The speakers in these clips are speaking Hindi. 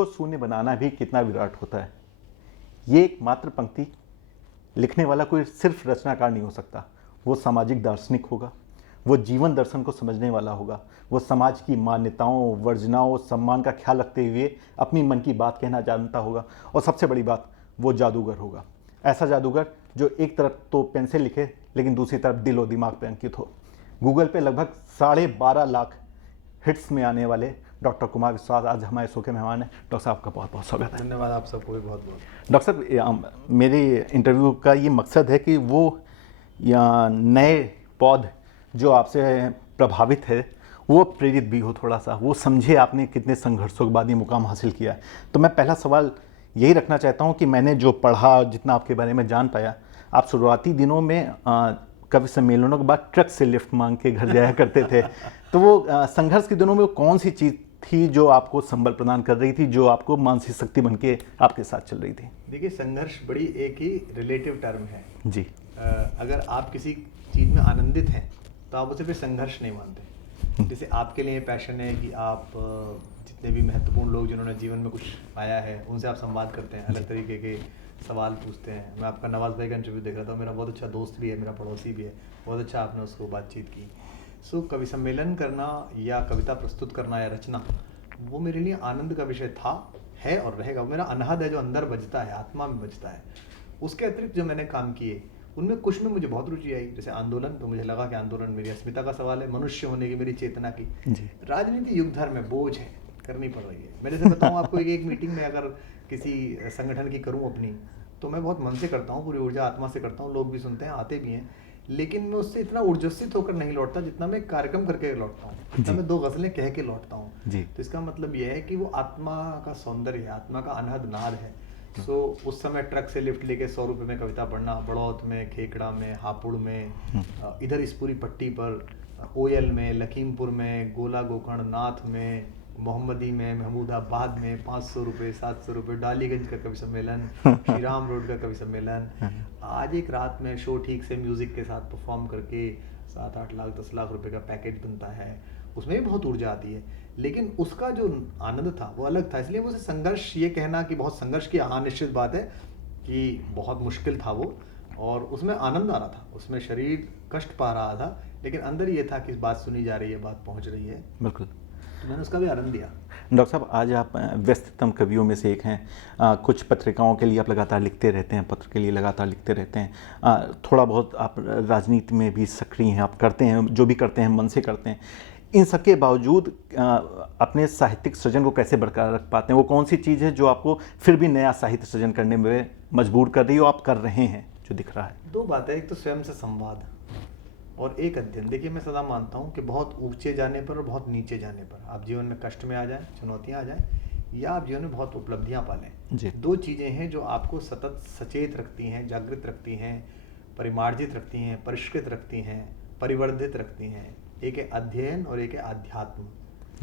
को शून्य बनाना भी कितना विराट होता है। ये एकमात्र पंक्ति लिखने वाला कोई सिर्फ रचनाकार नहीं हो सकता, वो सामाजिक दार्शनिक होगा, वो जीवन दर्शन को समझने वाला होगा, वो समाज की मान्यताओं, वर्जनाओं, सम्मान का ख्याल रखते हुए अपनी मन की बात कहना जानता होगा, और सबसे बड़ी बात, वो जादूगर होगा। ऐसा जादूगर जो एक तरफ तो पेन से लिखे लेकिन दूसरी तरफ दिल और दिमाग पे अंकित हो। गूगल पे लगभग 12.5 लाख हिट्स में आने वाले डॉक्टर कुमार विश्वास आज हमारे शो के मेहमान हैं। डॉक्टर साहब का बहुत बहुत स्वागत है। धन्यवाद, आप सबको भी बहुत बहुत। डॉक्टर साहब, मेरे इंटरव्यू का ये मकसद है कि वो या नए पौध जो आपसे प्रभावित है वो प्रेरित भी हो, थोड़ा सा वो समझे आपने कितने संघर्षों के बाद ये मुकाम हासिल किया है। तो मैं पहला सवाल यही रखना चाहता हूँ कि मैंने जो पढ़ा, जितना आपके बारे में जान पाया, आप शुरुआती दिनों में कवि सम्मेलनों के बाद ट्रक से लिफ्ट मांग के घर जाया करते थे। तो वो संघर्ष के दिनों में वो कौन सी चीज़ थी जो आपको संबल प्रदान कर रही थी, जो आपको मानसिक शक्ति बन के आपके साथ चल रही थी? देखिए, संघर्ष बड़ी एक ही रिलेटिव टर्म है जी। अगर आप किसी चीज़ में आनंदित हैं तो आप उसे फिर संघर्ष नहीं मानते। जैसे आपके लिए पैशन है कि आप जितने भी महत्वपूर्ण लोग जिन्होंने जीवन में कुछ पाया है उनसे आप संवाद करते हैं, अलग तरीके के सवाल पूछते हैं। मैं आपका नवाज भाई का इंटरव्यू देख रहा था, मेरा बहुत अच्छा दोस्त भी है, मेरा पड़ोसी भी है, बहुत अच्छा आपने उसको बातचीत की। सो कवि सम्मेलन करना या कविता प्रस्तुत करना या रचना, वो मेरे लिए आनंद का विषय था, है और रहेगा। वो मेरा अनहद है जो अंदर बजता है, आत्मा में बजता है। उसके अतिरिक्त जो मैंने काम किए उनमें कुछ में मुझे बहुत रुचि आई। जैसे आंदोलन, तो मुझे लगा कि आंदोलन मेरी अस्मिता का सवाल है, मनुष्य होने की मेरी चेतना की। राजनीति युग धर्म में बोझ है, करनी पड़ रही है। मैं जैसे बताऊँ आपको, एक मीटिंग में अगर किसी संगठन की करूँ अपनी, तो मैं बहुत मन से करता हूँ, पूरी ऊर्जा आत्मा से करता हूँ। लोग भी सुनते हैं, आते भी हैं, लेकिन मैं उससे इतना ऊर्जस्वित होकर नहीं लौटता जितना मैं कार्यक्रम करके लौटता हूँ, जितना मैं 2 गज़लें कह के लौटता हूँ। तो इसका मतलब यह है कि वो आत्मा का सौंदर्य है, आत्मा का अनहद नाद है। सो उस समय ट्रक से लिफ्ट लेके 100 रुपये में कविता पढ़ना, बड़ौत में, खेकड़ा में, हापुड़ में, इधर इस पूरी पट्टी पर, ओयल में, लखीमपुर में, गोला गोकर्ण नाथ में, मोहम्मदी में, महमूदाबाद में 500 रुपये, 700 रुपये, डालीगंज का कवि सम्मेलन, श्री राम रोड का कवि सम्मेलन। आज एक रात में शो ठीक से म्यूज़िक के साथ परफॉर्म करके 7-8 लाख 10 लाख रुपए का पैकेज बनता है, उसमें भी बहुत ऊर्जा आती है। लेकिन उसका जो आनंद था वो अलग था। इसलिए मुझे संघर्ष, ये कहना कि बहुत संघर्ष किया, हाँ निश्चित बात है कि बहुत मुश्किल था वो, और उसमें आनंद आ रहा था, उसमें शरीर कष्ट पा रहा था, लेकिन अंदर ये था कि बात सुनी जा रही है, बात पहुंच रही है। बिल्कुल। तो मैंने उसका भी आनंद दिया। डॉक्टर साहब, आज आप व्यस्ततम कवियों में से एक हैं। कुछ पत्रिकाओं के लिए आप लगातार लिखते रहते हैं, पत्र के लिए लगातार लिखते रहते हैं। थोड़ा बहुत आप राजनीति में भी सक्रिय हैं, आप करते हैं, जो भी करते हैं मन से करते हैं। इन सब के बावजूद अपने साहित्यिक सृजन को कैसे बरकरार रख पाते हैं? वो कौन सी चीज़ है जो आपको फिर भी नया साहित्य सृजन करने में मजबूर कर रही हो, आप कर रहे हैं, जो दिख रहा है? 2 बातें, एक तो स्वयं से संवाद और एक अध्ययन। देखिए, मैं सदा मानता हूँ कि बहुत ऊंचे जाने पर और बहुत नीचे जाने पर, आप जीवन में कष्ट में आ जाएं, चुनौतियाँ आ जाएं, या आप जीवन में बहुत उपलब्धियाँ पालें, 2 चीज़ें हैं जो आपको सतत सचेत रखती हैं, जागृत रखती हैं, परिमार्जित रखती हैं, परिष्कृत रखती हैं, परिवर्धित रखती हैं। एक है अध्ययन और एक है आध्यात्म।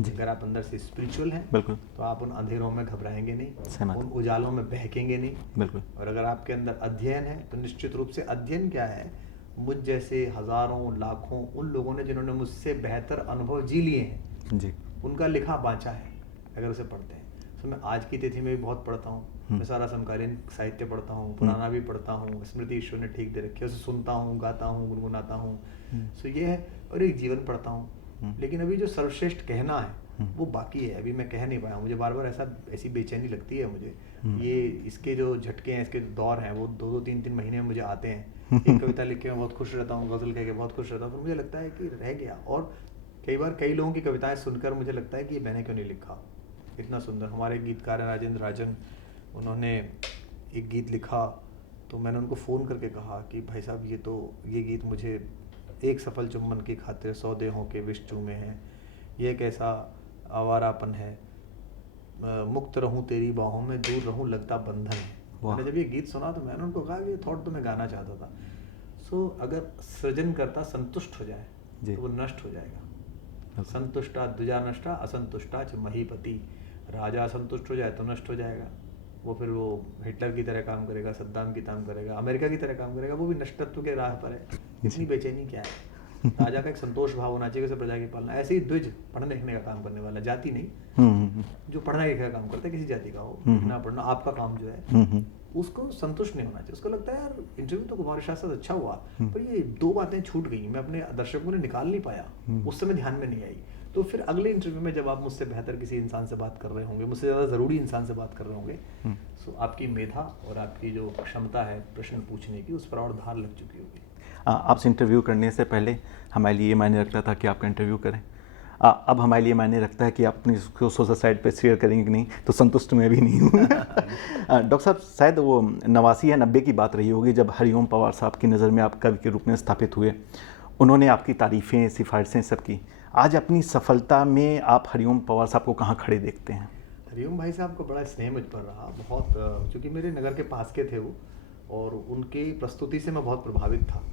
अगर आप अंदर से स्पिरिचुअल हैं तो आप उन अंधेरों में घबराएंगे नहीं, उन उजालों में बहकेंगे नहीं। और अगर आपके अंदर अध्ययन है तो निश्चित रूप से, अध्ययन क्या है, मुझ जैसे हजारों लाखों उन लोगों ने जिन्होंने मुझसे बेहतर अनुभव जी लिए हैं जी, उनका लिखा बाँचा है अगर उसे पढ़ते हैं। तो मैं आज की तिथि में भी बहुत पढ़ता हूँ, मैं सारा समकालीन साहित्य पढ़ता हूँ, पुराना भी पढ़ता हूँ, स्मृति ईश्वर ने ठीक दे रखी है, उसे सुनता हूँ, गाता हूँ, गुनगुनाता हूँ। सो ये है, और एक जीवन पढ़ता हूँ। लेकिन अभी जो सर्वश्रेष्ठ कहना है वो बाकी है, अभी मैं कह नहीं पाया। मुझे बार बार ऐसी बेचैनी लगती है मुझे, ये इसके जो झटके हैं, इसके दौर हैं, वो 2-2, 3-3 महीने में मुझे आते हैं। एक कविता लिख के मैं बहुत खुश रहता हूँ, गज़ल कह के बहुत खुश रहता हूँ, फिर मुझे लगता है कि रह गया। और कई बार कई लोगों की कविताएं सुनकर मुझे लगता है कि मैंने क्यों नहीं लिखा, इतना सुंदर। हमारे गीतकार हैं राजेंद्र राजन, उन्होंने एक गीत लिखा, तो मैंने उनको फ़ोन करके कहा कि भाई साहब, ये गीत मुझे, एक सफल चुम्बन की खातिर 100 देहों के विष चूमे हैं, ये कैसा आवारापन है, मुक्त रहूं तेरी बाहों में, दूर रहूं लगता बंधन है। मैंने जब ये गीत सुना तो मैंने उनको कहा कि ये थॉट तो मैं गाना चाहता था। सो अगर सृजनकर्ता संतुष्ट हो जाए तो वो नष्ट हो जाएगा। संतुष्टा द्विजा नष्टा, असंतुष्टा च महीपति। राजा असंतुष्ट हो जाए तो नष्ट हो जाएगा, वो फिर वो हिटलर की तरह काम करेगा, सद्दाम की तरह करेगा, अमेरिका की तरह काम करेगा, वो भी नष्टत्व के राह पर है। इतनी बेचैनी क्या है? राजा का एक संतोष भाव होना चाहिए कि उसे प्रजा की पालना। ऐसे ही द्विज पढ़ने लिखने का काम करने वाला, जाति नहीं, जो पढ़ना लिखने का काम करता है किसी जाति का हो, लिखना पढ़ना आपका काम जो है, उसको संतुष्ट नहीं होना चाहिए। उसको लगता है यार इंटरव्यू तो कुमार शाह से अच्छा हुआ, पर ये 2 बातें छूट गई, मैं अपने दर्शकों ने निकाल नहीं पाया, उस समय ध्यान में नहीं आई। तो फिर अगले इंटरव्यू में जब आप मुझसे बेहतर किसी इंसान से बात कर रहे होंगे, मुझसे ज़्यादा ज़रूरी इंसान से बात कर रहे होंगे, तो आपकी मेधा और आपकी जो क्षमता है प्रश्न पूछने की, उस पर और धार लग चुकी होगी। आपसे इंटरव्यू करने से पहले हमारे लिए ये मायने रखता था कि आपका इंटरव्यू करें। अब हमारे लिए मायने रखता है कि आप अपनी उसको सोशल साइट पे शेयर करेंगे कि नहीं, तो संतुष्ट मैं भी नहीं हूँ। डॉक्टर साहब, शायद वो 89 या 90 की बात रही होगी जब हरिओम पवार साहब की नज़र में आप कवि के रूप में स्थापित हुए। उन्होंने आपकी तारीफ़ें, सिफारिशें सब की। आज अपनी सफलता में आप हरिओम पवार साहब को कहाँ खड़े देखते हैं? हरिओम भाई साहब को बड़ा स्नेह मुझ पर रहा, बहुत, क्योंकि मेरे नगर के पास के थे वो, और उनकी प्रस्तुति से मैं बहुत प्रभावित था।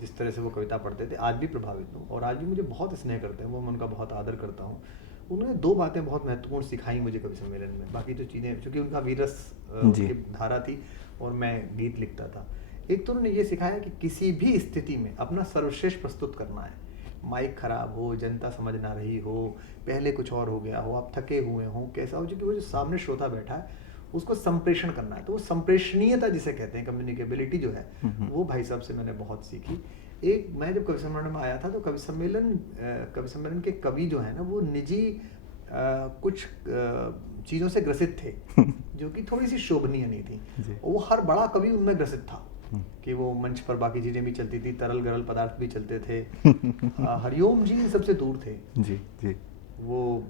जिस तरह से वो कविता पढ़ते थे, आज भी प्रभावित हूँ, और आज भी मुझे बहुत स्नेह करते हैं वो, मैं उनका बहुत आदर करता हूँ। उन्होंने 2 बातें बहुत महत्वपूर्ण सिखाई मुझे कवि सम्मेलन में। बाकी जो चीज़ें, क्योंकि उनका वीरस की धारा थी और मैं गीत लिखता था। एक तो उन्होंने ये सिखाया कि किसी भी स्थिति में अपना सर्वश्रेष्ठ प्रस्तुत करना है। माइक खराब हो, जनता समझ ना रही हो, पहले कुछ और हो गया हो, आप थके हुए हो, कैसा हो, क्योंकि वो जो सामने श्रोता बैठा है उसको संप्रेषण करना है। तो वो संप्रेषणीयता जिसे कहते हैं, कम्युनिकेबिलिटी जो है, वो भाई साहब से मैंने बहुत सीखी। एक, मैं जब कवि सम्मेलन में आया था तो कवि सम्मेलन के कवि जो है ना, वो निजी कुछ चीज़ों से ग्रसित थे जो कि थोड़ी सी शोभनीय नहीं थी। वो हर बड़ा कवि उनमें ग्रसित था कि वो मंच पर बाकी चीज़ें भी चलती थी, तरल गरल पदार्थ भी चलते थे। हरिओम जी सबसे दूर थे। जी। वो,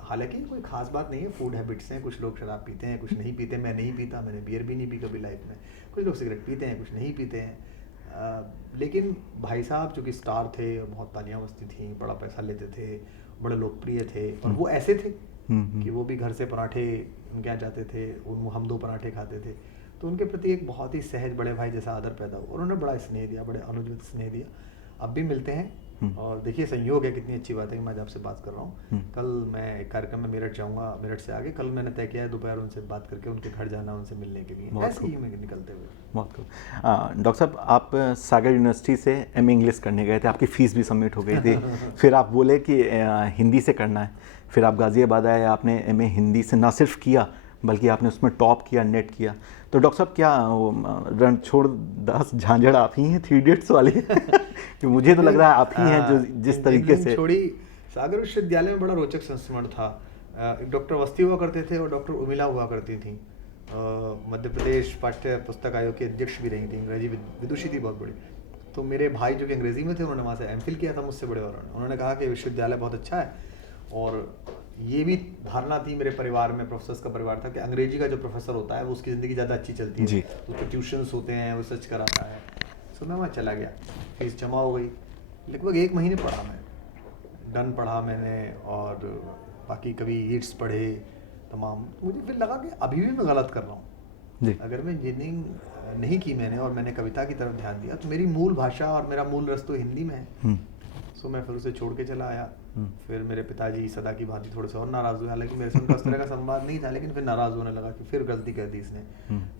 हालांकि कोई खास बात नहीं है, फूड हैबिट्स हैं, कुछ लोग शराब पीते हैं, कुछ नहीं पीते। मैं नहीं पीता, मैंने बियर भी नहीं पी कभी लाइफ में। कुछ लोग सिगरेट पीते हैं, कुछ नहीं पीते हैं। लेकिन भाई साहब चूँकि स्टार थे और बहुत तालियां बजती थी, बड़ा पैसा लेते थे, बड़े लोकप्रिय थे, और वो ऐसे थे कि वो भी घर से पराठे उनके यहाँ जाते थे, हम 2 पराठे खाते थे। तो उनके प्रति एक बहुत ही सहज बड़े भाई जैसा आदर पैदा हुआ, और उन्होंने बड़ा स्नेह दिया, बड़े अनुचित स्नेह दिया। अब भी मिलते हैं, और देखिए संयोग है, कितनी अच्छी बात है कि मैं आज आपसे बात कर रहा हूँ। कल मैं एक कार्यक्रम में मेरठ जाऊँगा, मेरठ से आगे कल मैंने तय किया है दोपहर उनसे बात करके उनके घर जाना, उनसे मिलने के लिए, ऐसे ही मैं निकलते हुए। बहुत खूब। डॉक्टर साहब, आप सागर यूनिवर्सिटी से एमए इंग्लिश करने गए थे, आपकी फ़ीस भी सबमिट हो गई थी। फिर आप बोले कि हिंदी से करना है, फिर आप गाज़ियाबाद आए, आपने एमए हिंदी से ना सिर्फ किया बल्कि आपने उसमें टॉप किया, नेट किया। तो डॉक्टर साहब, क्या रणछोड़ दास झांझड़ आप ही हैं 3 इडियट्स वाले? कि मुझे तो लग रहा है आप ही हैं जो जिस तरीके से। छोड़ी, सागर विश्वविद्यालय में बड़ा रोचक संस्मरण था। एक डॉक्टर अवस्थी हुआ करते थे और डॉक्टर उर्मिला हुआ करती थी। मध्य प्रदेश पाठ्य पुस्तक आयोग की अध्यक्ष भी रही थी, अंग्रेजी विदुषी थी बहुत बड़ी। तो मेरे भाई जो कि अंग्रेजी में थे, उन्होंने वहाँ से एमफिल किया था मुझसे बड़े, और उन्होंने कहा कि विश्वविद्यालय बहुत अच्छा है। और ये भी धारणा थी मेरे परिवार में, प्रोफेसर्स का परिवार था, कि अंग्रेजी का जो प्रोफेसर होता है वो उसकी ज़िंदगी ज़्यादा अच्छी चलती है, उसके ट्यूशन्स होते हैं, वो रिसर्च कराता है। तो मैं वहाँ चला गया, फीस जमा हो गई, लगभग 1 महीने पढ़ा मैं, डन पढ़ा मैंने, और बाकी कभी ईट्स पढ़े तमाम। मुझे फिर लगा कि अभी भी मैं गलत कर रहा हूँ। अगर मैं इंजीनियरिंग नहीं की मैंने और मैंने कविता की तरफ ध्यान दिया, तो मेरी मूल भाषा और मेरा मूल रस तो हिंदी में है। सो मैं फिर उसे छोड़ के चला आया। फिर मेरे पिताजी सदा की भांति थोड़े से और नाराज़ हुए, हालांकि मेरे से उनका उस तरह का संवाद नहीं था, लेकिन फिर नाराज़ होने लगा कि फिर गलती कर दी इसने।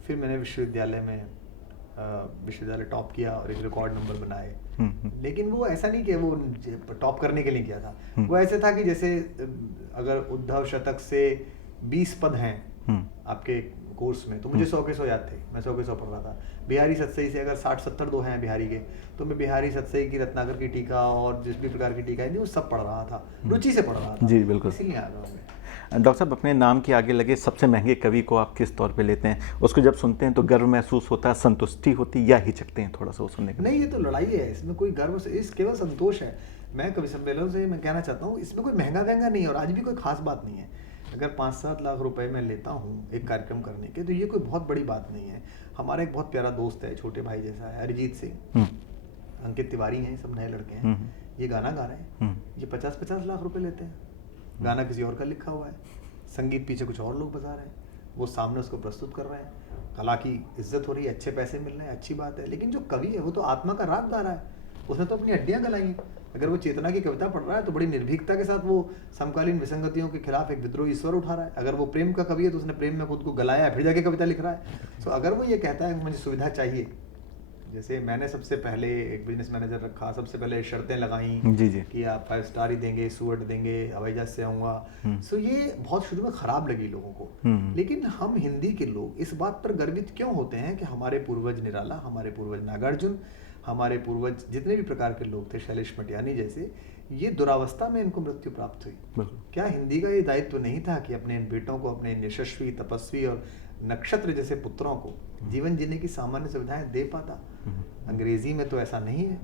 फिर मैंने विश्वविद्यालय टॉप किया और एक रिकॉर्ड नंबर बनाए। लेकिन वो ऐसा नहीं कि वो टॉप करने के लिए किया था, वो ऐसे था कि जैसे अगर उद्धव शतक से 20 पद हैं आपके कोर्स में, तो मुझे 100 के 100 याद थे, मैं 100 के 100 पढ़ रहा था। बिहारी सतसई से अगर 60-70 दो हैं बिहारी के, तो मैं बिहारी सतसई की, रत्नाकर की टीका और जिस भी प्रकार की टीका है वो सब पढ़ रहा था, रुचि से पढ़ रहा था। जी बिल्कुल, इसीलिए आ रहा हूँ मैं। डॉक्टर साहब, अपने नाम के आगे लगे सबसे महंगे कवि को आप किस तौर पे लेते हैं? उसको जब सुनते हैं तो गर्व महसूस होता है, संतुष्टि होती, या हिचकते हैं थोड़ा सा वो सुनने के? नहीं, ये तो लड़ाई है, इसमें कोई गर्व से, इस केवल संतोष है। मैं कवि सम्मेलन से मैं कहना चाहता हूँ, इसमें कोई महंगा नहीं है, और आज भी कोई खास बात नहीं है। अगर 5-7 लाख रुपए मैं लेता हूँ एक कार्यक्रम करने के, तो ये कोई बहुत बड़ी बात नहीं है। हमारा एक बहुत प्यारा दोस्त है, छोटे भाई जैसा है, अरिजीत सिंह, अंकित तिवारी हैं, सब नए लड़के हैं, ये गाना गा रहे हैं, ये 50-50 लाख रुपए लेते हैं। गाना किसी और का लिखा हुआ है, संगीत पीछे कुछ और लोग बजा रहे हैं, वो सामने उसको प्रस्तुत कर रहे हैं, कला की इज्जत हो रही है, अच्छे पैसे मिल रहे हैं, अच्छी बात है। लेकिन जो कवि है वो तो आत्मा का राग गा रहा है, उसने तो अपनी हड्डियां गलाई हैं। अगर वो चेतना की कविता पढ़ रहा है तो बड़ी निर्भीकता के साथ वो समकालीन विसंगतियों के खिलाफ एक विद्रोही स्वर उठा रहा है। अगर वो प्रेम का कवि है तो उसने प्रेम में खुद को गलाया, फिर जाके कविता लिख रहा है। सो अगर वो ये कहता है कि मुझे सुविधा चाहिए, जैसे मैंने सबसे पहले एक बिजनेस मैनेजर रखा, सबसे पहले शर्तें लगाई जी जी। कि आप 5 स्टार ही देंगे, सूअट देंगे, हवाई जहाज से आऊँगा। सो ये बहुत शुरू में ख़राब लगी लोगों को। लेकिन हम हिंदी के लोग इस बात पर गर्वित क्यों होते हैं कि हमारे पूर्वज निराला, हमारे पूर्वज नागार्जुन, हमारे पूर्वज जितने भी प्रकार के लोग थे, शैलेश मटियानी जैसे, ये दुरावस्था में इनको मृत्यु प्राप्त हुई। क्या हिंदी का ये दायित्व नहीं था कि अपने इन बेटों को, अपने इन यशस्वी, तपस्वी और नक्षत्र जैसे पुत्रों को जीवन जीने की सामान्य सुविधाएं दे पाता? अंग्रेजी में तो ऐसा नहीं है।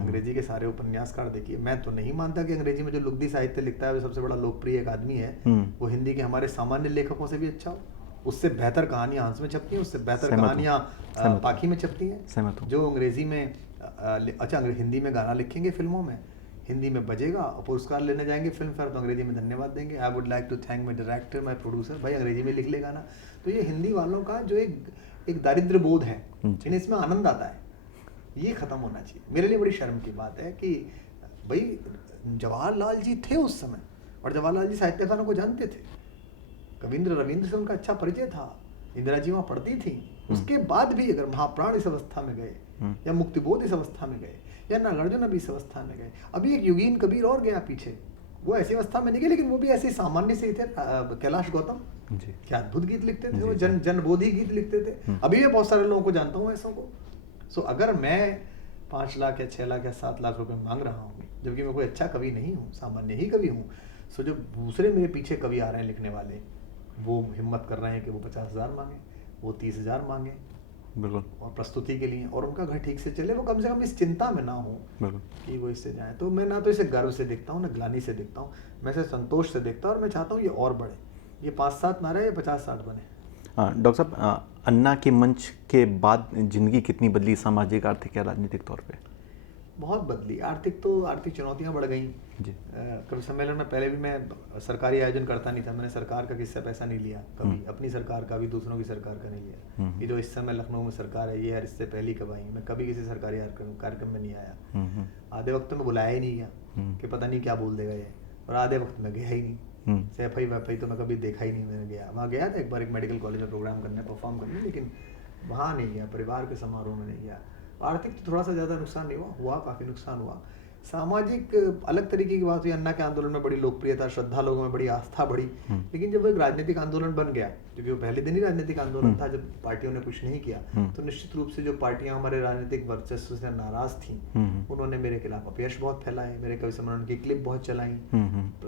अंग्रेजी के सारे उपन्यासकार देखिए, मैं तो नहीं मानता कि अंग्रेजी में जो लुगदी साहित्य लिखता है वो सबसे बड़ा लोकप्रिय एक आदमी है, वो हिंदी के हमारे सामान्य लेखकों से भी अच्छा हो। उससे बेहतर कहानियां हंस में छपती हैं, उससे बेहतर कहानियां पाखी में छपती हैं। जो अंग्रेजी में अच्छा हिंदी में गाना लिखेंगे फिल्मों में, हिंदी में बजेगा और पुरस्कार लेने जाएंगे फिल्म फेयर तो अंग्रेजी में धन्यवाद देंगे, I would like to thank my director, my producer. भाई अंग्रेजी में लिख लेगा ना। तो ये हिंदी वालों का जो एक दारिद्र्य बोध है, जिन्हें इसमें आनंद आता है, ये खत्म होना चाहिए। मेरे लिए बड़ी शर्म की बात है कि भाई जवाहरलाल जी थे उस समय, और जवाहरलाल जी साहित्यकारों को जानते थे, कविंद्र रविंद्र से उनका अच्छा परिचय था, इंदिरा जी वहाँ पढ़ती थी। उसके बाद भी अगर महाप्राण इस अवस्था में गए, या मुक्तिबोध इस अवस्था में गए, या नागार्जुन अभी इस अवस्था में गए, अभी एक योगीन कबीर और गया पीछे, वो ऐसी अवस्था में नहीं गए, लेकिन वो भी ऐसे सामान्य से ही थे। कैलाश गौतम क्या अद्भुत गीत लिखते थे, वो जनबोधी गीत लिखते थे। अभी मैं बहुत सारे लोगों को जानता हूँ ऐसों को। सो अगर मैं 5 लाख या 6 लाख या 7 लाख रुपए मांग रहा हूँ, जबकि मैं कोई अच्छा कवि नहीं हूँ, सामान्य ही कवि हूँ, सो जो दूसरे मेरे पीछे कवि आ रहे हैं लिखने वाले, वो हिम्मत कर रहे हैं कि वो 50,000 मांगे, वो 30,000 मांगे, बिल्कुल, और प्रस्तुति के लिए, और उनका घर ठीक से चले, वो कम से कम इस चिंता में ना हो कि वो इससे जाए। तो मैं ना तो इसे गर्व से देखता हूँ, ना ग्लानि से देखता हूँ, मैं इसे संतोष से देखता हूँ, और मैं चाहता हूँ ये और बढ़े, ये 5-7 ना रहे, ये 50-60 बने। डॉक्टर साहब, अन्ना के मंच के बाद जिंदगी कितनी बदली, सामाजिक, आर्थिक या राजनीतिक तौर पे? बहुत बदली। आर्थिक चुनौतियां बढ़ गई जी। कवि सम्मेलन में पहले भी मैं सरकारी आयोजन करता नहीं था, मैंने सरकार का किसी से पैसा नहीं लिया कभी, अपनी सरकार का भी, दूसरों की सरकार का नहीं लिया। ये जो इस समय लखनऊ में सरकार है, ये यार इससे पहली कब आई, मैं कभी किसी सरकारी कार्यक्रम में नहीं आया। आधे वक्त में बुलाया ही नहीं गया कि पता नहीं क्या बोल देगा ये, और आधे वक्त में गया ही नहीं। सैफई वैफई तो मैं कभी देखा ही नहीं, मैंने गया, वहाँ गया था एक बार एक मेडिकल कॉलेज में प्रोग्राम करने, परफॉर्म करने, लेकिन वहाँ नहीं गया, परिवार के समारोह में नहीं गया। आर्थिक तो थोड़ा सा ज़्यादा नुकसान नहीं हुआ, काफ़ी नुकसान हुआ। सामाजिक अलग तरीके की बात हुई, अन्ना के आंदोलन में बड़ी लोकप्रियता, श्रद्धा लोगों में बड़ी आस्था बढ़ी, लेकिन जब वो एक राजनीतिक आंदोलन बन गया, क्योंकि वो पहले दिन ही राजनीतिक आंदोलन था, जब पार्टियों ने कुछ नहीं किया, तो निश्चित रूप से जो पार्टियां हमारे राजनीतिक वर्चस्व से नाराज थी, उन्होंने मेरे खिलाफ अपयश बहुत फैलाए, मेरे कवि सम्मेलन की क्लिप बहुत चलाई,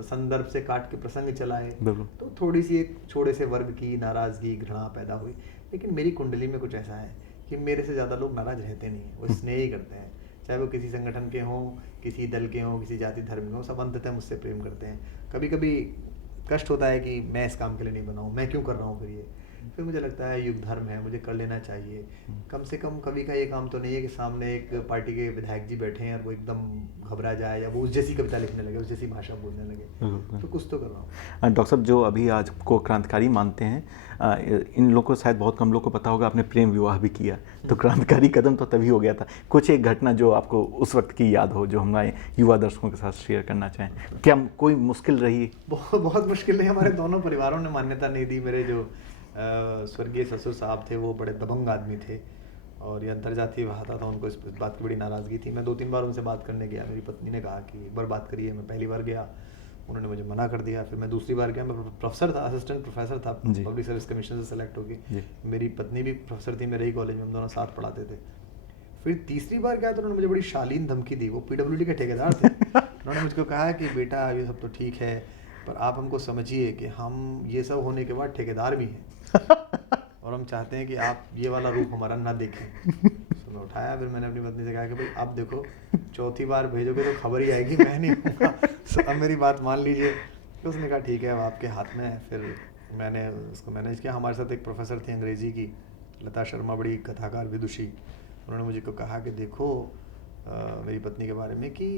संदर्भ से काट के प्रसंग चलाए, तो थोड़ी सी एक छोटे से वर्ग की नाराजगी, घृणा पैदा हुई। लेकिन मेरी कुंडली में कुछ ऐसा है कि मेरे से ज़्यादा लोग नाराज रहते नहीं हैं, वो स्नेह ही करते हैं, चाहे वो किसी संगठन के हों, किसी दल के हों, किसी जाति धर्म के हों, सब अंततः मुझसे प्रेम करते हैं। कभी कभी कष्ट होता है कि मैं इस काम के लिए नहीं बना हूँ, मैं क्यों कर रहा हूँ फिर मुझे लगता है युग धर्म है, मुझे कर लेना चाहिए। कम से कम कवि का ये काम तो नहीं है कि सामने एक पार्टी के विधायक जी बैठे हैं और वो एकदम घबरा जाए, या वो उस जैसी कविता लिखने लगे, उस जैसी भाषा बोलने लगे, तो कुछ तो कर रहा हूँ। डॉक्टर साहब, जो अभी आज को क्रांतिकारी मानते हैं, इन लोगों को शायद बहुत कम लोग को पता होगा, आपने प्रेम विवाह भी किया, तो क्रांतिकारी कदम तो तभी हो गया था। कुछ एक घटना जो आपको उस वक्त की याद हो, जो हमारे युवा दर्शकों के साथ शेयर करना चाहें, क्या कोई मुश्किल रही? बहुत मुश्किल रही। हमारे दोनों परिवारों ने मान्यता नहीं दी। मेरे जो स्वर्गीय ससुर साहब थे, वो बड़े दबंग आदमी थे, और ये अंतर्जातीय भाषा था, उनको इस बात की बड़ी नाराज़गी थी। मैं 2-3 बार उनसे बात करने गया, मेरी पत्नी ने कहा कि एक बार बात करिए। मैं पहली बार गया, उन्होंने मुझे मना कर दिया। फिर मैं दूसरी बार गया, मैं प्रोफेसर था, असिस्टेंट प्रोफेसर था, पब्लिक सर्विस कमीशन से सेलेक्ट होगी। मेरी पत्नी भी प्रोफेसर थी मेरे ही कॉलेज में, हम दोनों साथ पढ़ाते थे। फिर तीसरी बार गया तो उन्होंने मुझे बड़ी शालीन धमकी दी। वो PWD के ठेकेदार थे। उन्होंने मुझको कहा कि बेटा ये सब तो ठीक है, पर आप हमको समझिए कि हम ये सब होने के बाद ठेकेदार भी हैं, और हम चाहते हैं कि आप ये वाला रूप हमारा ना देखें। तो मैं उठाया, फिर मैंने अपनी पत्नी से कहा कि भाई आप देखो, चौथी बार भेजोगे तो खबर ही आएगी, मैं नहीं हूँगा, अब मेरी बात मान लीजिए। तो उसने कहा ठीक है, अब आपके हाथ में है। फिर मैंने उसको मैनेज किया। हमारे साथ एक प्रोफेसर थी अंग्रेजी की, लता शर्मा, बड़ी कथाकार, विदुषी। उन्होंने मुझे को कहा कि देखो मेरी पत्नी के बारे में कि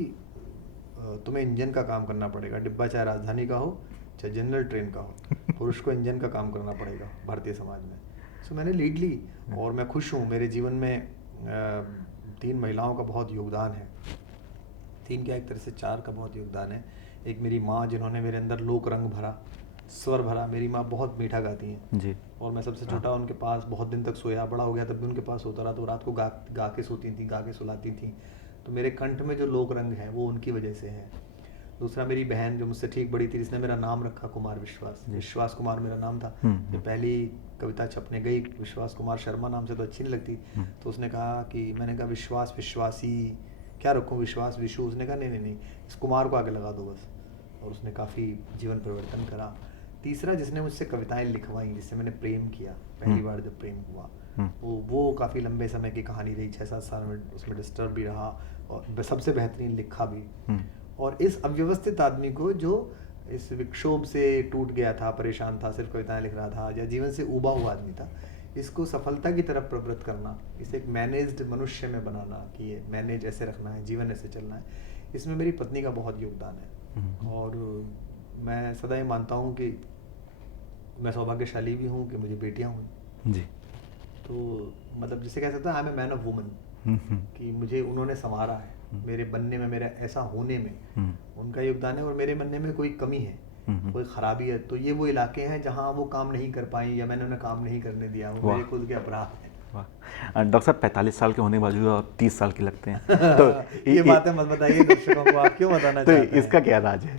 तुम्हें इंजन का काम करना पड़ेगा, डिब्बा चाहे राजधानी का हो चाहे जनरल ट्रेन का हो, पुरुष को इंजन का काम करना पड़ेगा भारतीय समाज में। सो मैंने लीड ली, और मैं खुश हूँ। मेरे जीवन में 3 महिलाओं का बहुत योगदान है, 3 क्या एक तरह से 4 का बहुत योगदान है। एक मेरी माँ, जिन्होंने मेरे अंदर लोक रंग भरा, स्वर भरा। मेरी माँ बहुत मीठा गाती हैं जी, और मैं सबसे छोटा उनके पास बहुत दिन तक सोया, बड़ा हो गया तब भी उनके पास सोता रहा, तो रात को गा गा के सोती थी, गा के सुलाती थी। तो मेरे कंठ में जो लोक रंग है वो उनकी वजह से है। दूसरा, मेरी बहन जो मुझसे ठीक बड़ी थी, जिसने मेरा नाम रखा कुमार विश्वास, विश्वास कुमार मेरा नाम था। जब पहली कविता छपने गई विश्वास कुमार शर्मा नाम से तो अच्छी नहीं लगती, तो उसने कहा कि, मैंने कहा विश्वास विश्वासी क्या रखूँ, विश्वास विशु, उसने कहा नहीं नहीं नहीं, इस कुमार को आगे लगा दो बस, और उसने काफ़ी जीवन परिवर्तन करा। तीसरा, जिसने मुझसे कविताएं लिखवाई, जिससे मैंने प्रेम किया पहली बार जब प्रेम हुआ, वो काफ़ी लंबे समय की कहानी रही, 6-7 साल में उसमें डिस्टर्ब भी रहा और सबसे बेहतरीन लिखा भी। और इस अव्यवस्थित आदमी को जो इस विक्षोभ से टूट गया था, परेशान था, सिर्फ कविताएं लिख रहा था, या जीवन से ऊबा हुआ आदमी था, इसको सफलता की तरफ प्रवृत्त करना, इसे एक मैनेज्ड मनुष्य में बनाना कि ये मैनेज ऐसे रखना है, जीवन ऐसे चलना है, इसमें मेरी पत्नी का बहुत योगदान है। और मैं सदा ये मानता हूँ कि मैं सौभाग्यशाली भी हूँ कि मुझे बेटियाँ हुई जी। तो मतलब जिसे कह सकते हैं I am a man of woman, कि मुझे उन्होंने संवारा है, मेरे बनने में, मेरे ऐसा होने में उनका योगदान है। और मेरे बनने में कोई कमी है, कोई खराबी है, तो ये वो इलाके हैं जहाँ वो काम नहीं कर पाई या मैंने उन्हें काम नहीं करने दिया, वो मेरे खुद के अपराध हैं। डॉक्टर साहब 45 साल के होने के बावजूद आप 30 साल के लगते हैं तो ये बातें मत बताइए दर्शकों को, आप क्यों बताना तो चाहते हैं? इसका क्या राज है?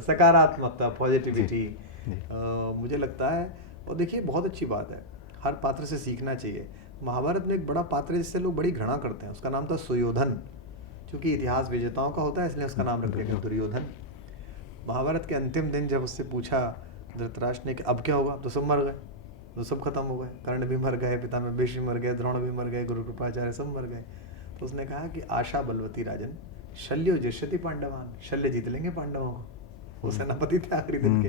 सकारात्मकता, पॉजिटिविटी, मुझे लगता है। और देखिए बहुत अच्छी बात है, हर पात्र से सीखना चाहिए। महाभारत में एक बड़ा पात्र है जिससे लोग बड़ी घृणा करते हैं, उसका नाम था सुयोधन। चूंकि इतिहास विजेताओं का होता है इसलिए उसका नाम रख दिया दुर्योधन। महाभारत के अंतिम दिन जब उससे पूछा धृतराष्ट्र ने कि अब क्या होगा, अब तो सब मर गए, तो सब खत्म हो गए, कर्ण भी मर गए, पितामह भीष्म मर गए, द्रोण भी मर गए, गुरु कृपाचार्य सब मर गए। तो उसने कहा कि आशा बलवती राजन, शल्यो जिष्यति पांडवान, शल्य जीत लेंगे पांडवों को, वो सेनापति थे आखिरी दिन के।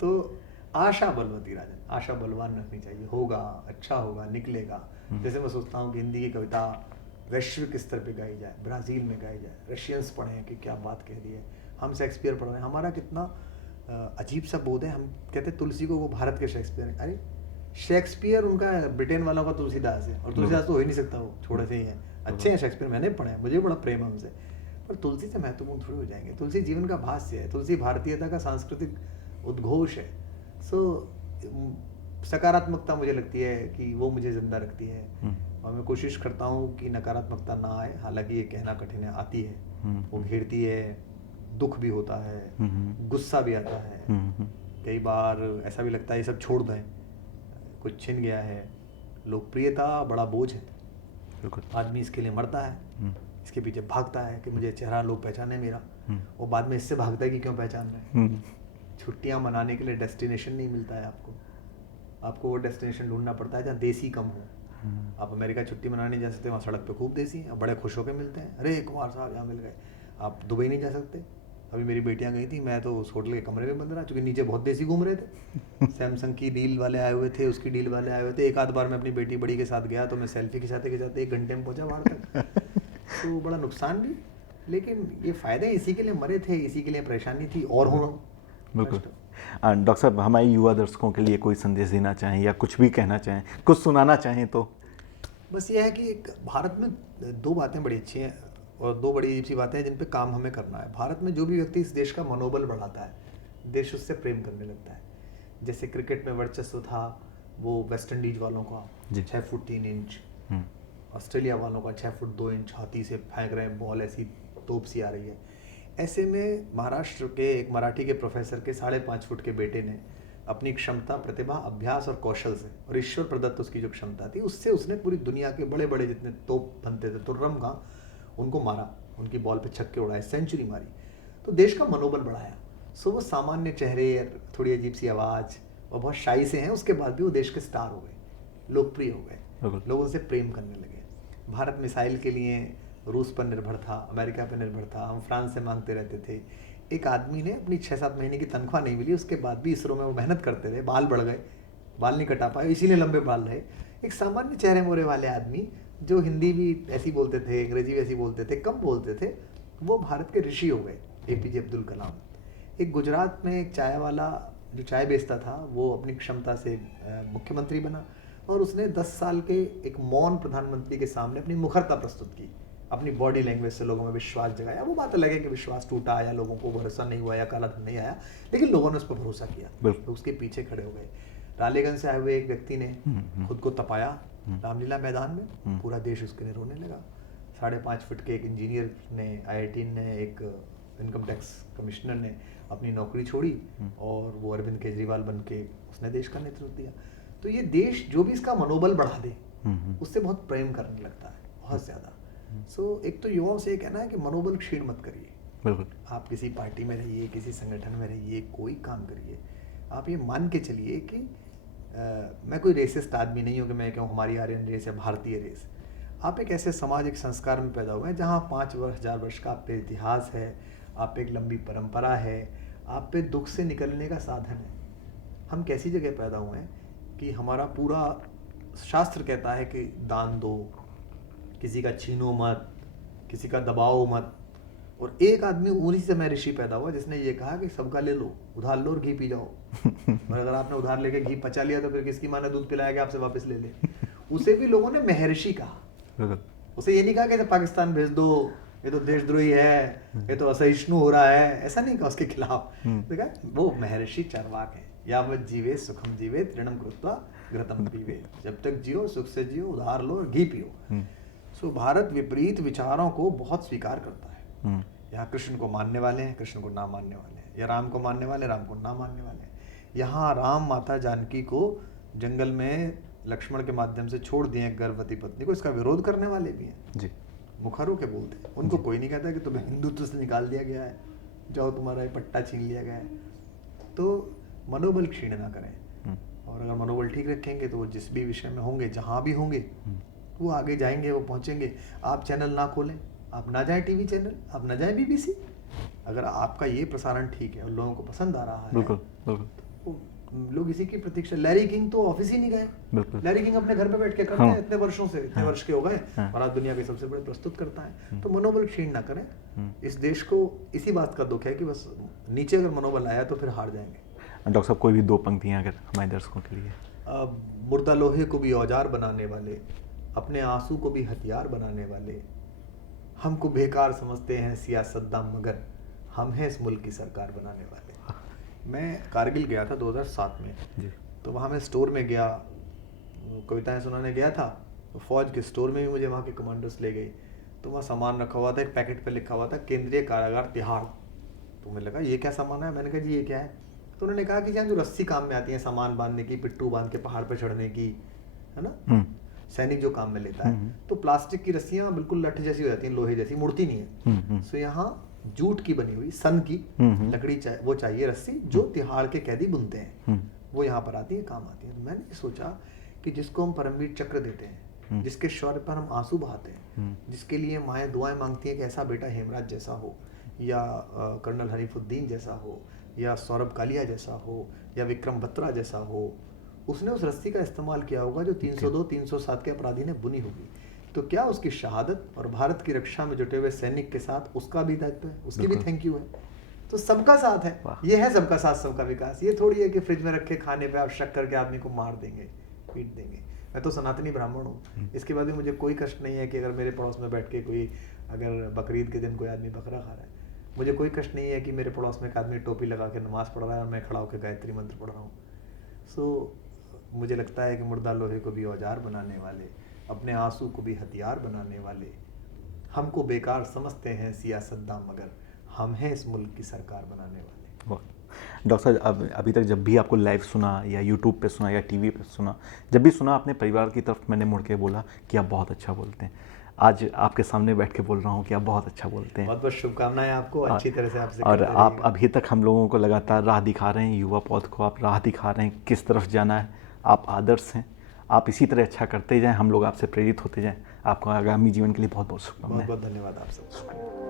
तो आशा बलवती राजन, आशा बलवान रखनी चाहिए, होगा, अच्छा होगा, निकलेगा। जैसे मैं सोचता हूँ कि हिंदी की कविता वैश्विक स्तर पे गाई जाए, ब्राज़ील में गाई जाए, रशियंस पढ़ें कि क्या बात कह दी है, हम शेक्सपियर पढ़ रहे हैं, हमारा कितना अजीब सा बोध है। हम कहते हैं तुलसी को वो भारत के शेक्सपियर हैं, अरे शेक्सपियर उनका ब्रिटेन वालों का तुलसीदास है, और तुलसीदास तो हो ही नहीं सकता, वो छोटे से ही है, अच्छे हैं शेक्सपियर, मैंने पढ़े हैं, मुझे बड़ा प्रेम है उनसे, पर तुलसी से महत्वपूर्ण थोड़ी हो जाएंगे। तुलसी जीवन का भाष्य है, तुलसी भारतीयता का सांस्कृतिक उद्घोष है। सकारात्मकता मुझे लगती है कि वो मुझे जिंदा रखती है, और मैं कोशिश करता हूँ कि नकारात्मकता ना आए, हालांकि ये कहना कठिन है, आती है, वो घेरती है, दुख भी होता है, गुस्सा भी आता है, कई बार ऐसा भी लगता है ये सब छोड़ दें, कुछ छिन गया है। लोकप्रियता बड़ा बोझ है, आदमी इसके लिए मरता है, इसके पीछे भागता है कि मुझे चेहरा लोग पहचाने मेरा, और बाद में इससे भागता है कि क्यों पहचान रहे हैं। छुट्टियां मनाने के लिए डेस्टिनेशन नहीं मिलता है आपको वो डेस्टिनेशन ढूंढना पड़ता है जहाँ देसी कम हो। आप अमेरिका छुट्टी मनाने जा सकते हैं, वहाँ सड़क पे खूब देसी हैं, बड़े खुश होकर मिलते हैं, अरे कुमार साहब यहाँ मिल गए। आप दुबई नहीं जा सकते, अभी मेरी बेटियां गई थी, मैं तो उस होटल के कमरे में बंद रहा, क्योंकि नीचे बहुत देसी घूम रहे थे। सैमसंग की डील वाले आए हुए थे, उसकी डील वाले आए हुए थे। एक आध बार मैं अपनी बेटी बड़ी के साथ गया तो मैं सेल्फी खिंचाते 1 घंटे में पहुंचा बाहर तक। तो बड़ा नुकसान भी, लेकिन ये फ़ायदे इसी के लिए मरे थे, इसी के लिए परेशानी थी, और हो बिल्कुल। डॉक्टर साहब, हमारे युवा दर्शकों के लिए कोई संदेश देना चाहें या कुछ भी कहना चाहें, कुछ सुनाना चाहें तो? बस ये है कि एक भारत में 2 बातें बड़ी अच्छी हैं और 2 बड़ी अजीब सी बातें हैं जिन पे काम हमें करना है। भारत में जो भी व्यक्ति इस देश का मनोबल बढ़ाता है, देश उससे प्रेम करने लगता है। जैसे क्रिकेट में वर्चस्व था वो वेस्ट इंडीज वालों का 6 फुट 3 इंच, ऑस्ट्रेलिया वालों का 6 फुट 2 इंच, हाथी से फेंक रहे हैं बॉल, ऐसी तोप सी आ रही है। ऐसे में महाराष्ट्र के एक मराठी के प्रोफेसर के 5.5 फुट के बेटे ने अपनी क्षमता, प्रतिभा, अभ्यास और कौशल से, और ईश्वर प्रदत्त उसकी जो क्षमता थी उससे उसने पूरी दुनिया के बड़े बड़े जितने तोप बनते थे, तुर्रम का, उनको मारा, उनकी बॉल पे छक्के उड़ाए, सेंचुरी मारी, तो देश का मनोबल बढ़ाया। सो वो सामान्य चेहरे, थोड़ी अजीब सी आवाज़ और बहुत शाई से हैं, उसके बाद भी वो देश के स्टार हो गए, लोकप्रिय हो गए, लोग उनसे प्रेम करने लगे। भारत मिसाइल के लिए रूस पर निर्भर था, अमेरिका पर निर्भर था, हम फ्रांस से मांगते रहते थे। एक आदमी ने अपनी 6-7 महीने की तनख्वाह नहीं मिली, उसके बाद भी इसरो में वो मेहनत करते रहे, बाल बढ़ गए, बाल नहीं कटा पाए, इसीलिए लंबे बाल रहे। एक सामान्य चेहरे मोरे वाले आदमी जो हिंदी भी ऐसी बोलते थे, अंग्रेजी भी ऐसी बोलते थे, कम बोलते थे, वो भारत के ऋषि हो गए, APJ अब्दुल कलाम। एक गुजरात में एक चाय वाला जो चाय बेचता था, वो अपनी क्षमता से मुख्यमंत्री बना, और उसने 10 साल के एक मौन प्रधानमंत्री के सामने अपनी मुखरता प्रस्तुत की, अपनी बॉडी लैंग्वेज से लोगों में विश्वास जगाया। वो बात अलग है कि विश्वास टूटा या लोगों को भरोसा नहीं हुआ या काला धन नहीं आया, लेकिन लोगों ने उस पर भरोसा किया, तो उसके पीछे खड़े हो गए। रालेगंज से आए हुए एक व्यक्ति ने खुद को तपाया रामलीला मैदान में, पूरा देश उसके लिए रोने लगा। 5.5 फीट के एक इंजीनियर ने, IIT ने, एक इनकम टैक्स कमिश्नर ने अपनी नौकरी छोड़ी और वो अरविंद केजरीवाल बन के उसने देश का नेतृत्व दिया। तो ये देश जो भी इसका मनोबल बढ़ा दे उससे बहुत प्रेम करने लगता है, बहुत ज़्यादा। सो एक तो युवाओं से ये कहना है कि मनोबल क्षीण मत करिए। बिल्कुल। आप किसी पार्टी में रहिए, किसी संगठन में रहिए, कोई काम करिए, आप ये मान के चलिए कि मैं कोई रेसिस्ट आदमी नहीं हूँ कि मैं कहूँ हमारी आर्यन रेस या भारतीय रेस। आप एक ऐसे सामाजिक संस्कार में पैदा हुए हैं जहाँ 5,000 वर्ष का आप पे इतिहास है, आप पे एक लंबी परंपरा है, आप पे दुख से निकलने का साधन है। हम कैसी जगह पैदा हुए हैं कि हमारा पूरा शास्त्र कहता है कि दान दो, किसी का छीनो मत, किसी का दबाओ मत। और एक आदमी उन्हीं से मैं ऋषि पैदा हुआ जिसने ये कहा कि सबका ले लो, उधार लो और घी पी जाओ। और अगर आपने उधार लेके घी पचा लिया तो फिर किसकी माँ ने दूध पिलाया कि आपसे वापस ले ले। उसे भी लोगों ने महर्षि कहा। उसे ये नहीं कहा कि पाकिस्तान भेज दो, ये तो देशद्रोही है, ये तो असहिष्णु हो रहा है, ऐसा नहीं कहा उसके खिलाफ। देखा, वो महर्षि चार्वाक है। यावत जीवे सुखम जीवे तृणम कृत्वा घृतम पीवे। जब तक जियो सुख से जियो, उधार लो और घी पियो। सो भारत विपरीत विचारों को बहुत स्वीकार करता है। यहाँ कृष्ण को मानने वाले हैं, कृष्ण को ना मानने वाले हैं, या राम को मानने वाले, राम को ना मानने वाले हैं। यहाँ राम माता जानकी को जंगल में लक्ष्मण के माध्यम से छोड़ दिए गर्भवती पत्नी को, इसका विरोध करने वाले भी हैं जी। मुखरों के बोलते हैं, उनको कोई नहीं कहता कि तुम्हें हिंदुत्व से निकाल दिया गया है, जाओ तुम्हारा ये पट्टा छीन लिया गया है। तो मनोबल क्षीण ना करें, और अगर मनोबल ठीक रखेंगे तो वो जिस भी विषय में होंगे, जहाँ भी होंगे, वो आगे जाएंगे, वो पहुँचेंगे। आप चैनल ना खोलें, आप ना जाए टीवी चैनल, आप ना जाए BBC, अगर आपका ये प्रसारण ठीक है और लोगों को पसंद आ रहा है, बिल्कुल बिल्कुल, तो लोग इसी की प्रतीक्षा। लैरी किंग तो ऑफिस ही नहीं गए। लैरी किंग अपने घर पे बैठ के करते हैं, इतने वर्षों से, इतने वर्ष के हो गए, और आज दुनिया के सबसे बड़े प्रस्तुत करता है। तो मनोबल क्षीण ना करें। इस देश को इसी बात का दुख है कि बस नीचे अगर मनोबल आया तो फिर हार जाएंगे। डॉक्टर साहब, कोई भी 2 पंक्तियां अगर हमारे दर्शकों के लिए। मुर्दा लोहे को भी औजार बनाने वाले, अपने आंसू को भी हथियार बनाने वाले, हमको बेकार समझते हैं सियासतदान, मगर हम हैं इस मुल्क की सरकार बनाने वाले। मैं कारगिल गया था 2007 में जी। तो वहाँ मैं स्टोर में गया, कविताएं सुनाने गया था, तो फौज के स्टोर में भी मुझे वहाँ के कमांडर्स ले गए। तो वहाँ सामान रखा हुआ था, एक पैकेट पे लिखा हुआ था केंद्रीय कारागार तिहाड़। तो मुझे लगा ये क्या सामान है, मैंने कहा जी ये क्या है। तो उन्होंने कहा कि यहाँ जो रस्सी काम में आती है, सामान बांधने की, पिट्ठू बांध के पहाड़ पर चढ़ने की, है ना, सैनिक जो काम में लेता है, तो प्लास्टिक की रस्सियाँ बिल्कुल लठ जैसी हो जाती हैं, लोहे जैसी, मुड़ती नहीं है। सो यहाँ जूट की बनी हुई सन की लकड़ी वो चाहिए रस्सी, जो तिहाड़ के कैदी बुनते हैं, वो यहाँ पर आती है, काम आती है। तो मैंने सोचा कि जिसको हम परमवीर चक्र देते हैं, जिसके शौर्य पर हम आंसू बहाते हैं, जिसके लिए माएँ दुआएं मांगती हैं कि ऐसा बेटा हेमराज जैसा हो, या कर्नल हनीफुद्दीन जैसा हो, या सौरभ कालिया जैसा हो, या विक्रम बत्रा जैसा हो, उसने उस रस्सी का इस्तेमाल किया होगा जो 302-307 के अपराधी ने बुनी होगी। तो क्या उसकी शहादत और भारत की रक्षा में जुटे हुए सैनिक के साथ उसका भी दायित्व है, उसकी भी थैंक यू है। तो सबका साथ है, ये है सबका साथ सबका विकास। ये थोड़ी है कि फ्रिज में रखे खाने पे आप शक करके आदमी को मार देंगे, पीट देंगे। मैं तो सनातनी ब्राह्मण हूँ, इसके बाद भी मुझे कोई कष्ट नहीं है कि अगर मेरे पड़ोस में बैठ के कोई, अगर बकरीद के दिन कोई आदमी बकरा खा रहा है, मुझे कोई कष्ट नहीं है कि मेरे पड़ोस में एक आदमी टोपी लगा के नमाज पढ़ रहा है और मैं खड़ा होकर गायत्री मंत्र पढ़ रहा हूँ। सो मुझे लगता है कि मुर्दा लोहे को भी औजार बनाने वाले, अपने आंसू को भी हथियार बनाने वाले, हमको बेकार समझते हैं सियासतदान, मगर हम हैं इस मुल्क की सरकार बनाने वाले। डॉक्टर साहब, अभी तक जब भी आपको लाइव सुना या यूट्यूब पे सुना या टीवी पे सुना, जब भी सुना, अपने परिवार की तरफ मैंने मुड़ के बोला कि आप बहुत अच्छा बोलते हैं। आज आपके सामने बैठ के बोल रहा हूँ कि आप बहुत अच्छा बोलते हैं। बहुत बहुत शुभकामनाएं आपको, अच्छी तरह से आपसे। और आप अभी तक हम लोगों को लगातार राह दिखा रहे हैं, युवा पौध को आप राह दिखा रहे हैं किस तरफ जाना है। आप आदर्श हैं, आप इसी तरह अच्छा करते जाएं, हम लोग आपसे प्रेरित होते जाएं। आपको आगामी जीवन के लिए बहुत बहुत शुभकामनाएं। बहुत बहुत धन्यवाद आप सबको।